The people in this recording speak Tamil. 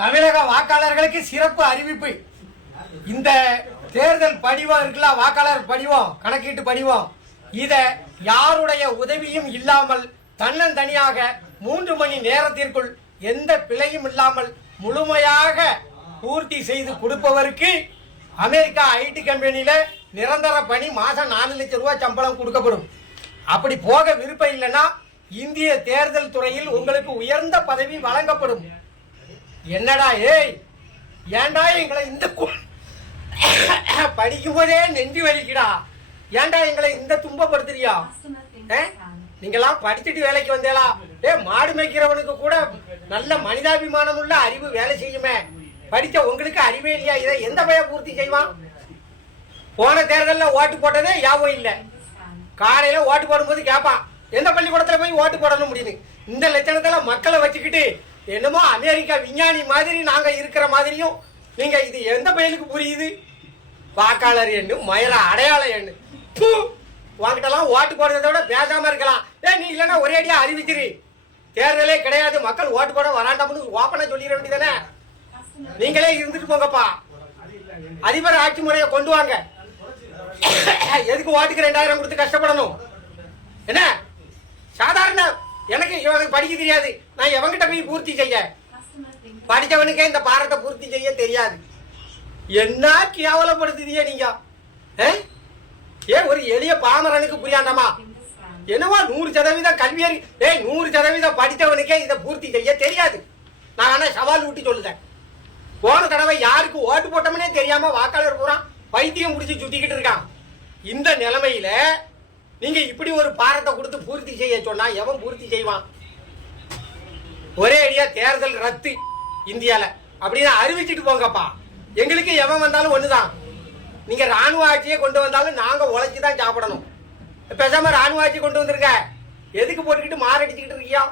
தமிழக வாக்காளர்களுக்கு சிறப்பு அறிவிப்பு. இந்த தேர்தல் படிவம் இருக்குல்ல, வாக்காளர் படிவம், கணக்கீட்டு படிவம், இத யாருடைய உதவியும் இல்லாமல் தன்னந்தனியாக 3 மணி நேரத்திற்குள் எந்த பிழையும் இல்லாமல் முழுமையாக பூர்த்தி செய்து கொடுப்பவருக்கு அமெரிக்கா ஐடி கம்பெனியில நிரந்தர பணி, மாசம் 4 லட்சம் ரூபாய் சம்பளம் கொடுக்கப்படும். அப்படி போக விருப்பம் இல்லைன்னா இந்திய தேர்தல் துறையில் உங்களுக்கு உயர்ந்த பதவி வழங்கப்படும். என்னடா ஏய், ஏண்டா எங்களை இந்த படிக்கும் போதே நெஞ்சு வலிக்குடா, ஏண்டா எங்களை இந்த துன்பப்படுத்துறியா? நீங்களாம் படிச்சுட்டு வேலைக்கு வந்தேலா? மாடு மேய்க்கிறவனுக்கு கூட நல்ல மனிதாபிமானம் உள்ள அறிவு வேலை செய்யுமே, படிச்ச உங்களுக்கு அறிவே இல்லையா? இதை எந்த பய பூர்த்தி செய்வான்? போன தேர்தலில் ஓட்டு போட்டதே யாபம் இல்லை. காலையில ஓட்டு போடும்போது கேட்பான், எந்த பள்ளிக்கூடத்துல போய் ஓட்டு போடணும் முடியுது. இந்த லட்சணத்துல மக்களை வச்சுக்கிட்டு என்னமோ அமெரிக்கா விஞ்ஞானி மாதிரி நாங்க இருக்கிற மாதிரியும் நீங்க இது எந்த பயிலுக்கு புரியுது? வாக்காளர் எண்ணு, மயில அடையாள எண்ணு, வாங்கிட்டலாம் ஓட்டு போடுறத விட பேசாம இருக்கலாம். நீ இல்லைன்னா ஒரே அடியா அறிவிச்சிரு, தேர்தலே கிடையாது, மக்கள் ஓட்டு போட வராண்டாம்னு ஓப்பனா சொல்லிட வேண்டியதானே. நீங்களே இருந்துட்டு போங்கப்பா, அதிபர் ஆட்சி முறையை கொண்டு வாங்க. எதுக்கு ஓட்டுக்கு 2000 கொடுத்து கஷ்டப்படணும்? என்ன சாதாரண எனக்கு படிக்க தெரியாது, நான் எவங்கிட்ட போய் பூர்த்தி செய்ய? படித்தவனுக்கே இந்த பாரத்தை பூர்த்தி செய்ய தெரியாது. என்ன கேவலப்படுத்துதியே நீங்க? ஒரு எளிய பாமரனுக்கு புரியாண்டாமா? என்னவா 100% கல்வியறி, 100% படித்தவனுக்கே இதை பூர்த்தி செய்ய தெரியாது. நான் ஆனா சவால் விட்டு சொல்லுதேன். போன தடவை யாருக்கு ஓட்டு போட்டோம்னே தெரியாம வாக்காளர் பூரா பைத்தியம் முடிச்சு சுத்திக்கிட்டு இருக்கான். இந்த நிலைமையில நீங்க இப்படி ஒரு பாரத்தை கொடுத்து பூர்த்தி செய்ய சொன்னா எவன் பூர்த்தி செய்வான்? ஒரே அடியா தேர்தல் ரத்து இந்தியால அப்படின்னு அறிவிச்சுட்டு போங்கப்பா. எங்களுக்கு எவன் வந்தாலும் ஒண்ணுதான். நீங்க ராணுவ ஆட்சியை கொண்டு வந்தாலும் நாங்க உழைச்சுதான் சாப்பிடணும். பேசாம ராணுவ ஆட்சி கொண்டு வந்திருக்க, எதுக்கு போட்டுக்கிட்டு மாரடிச்சுக்கிட்டு இருக்கியா?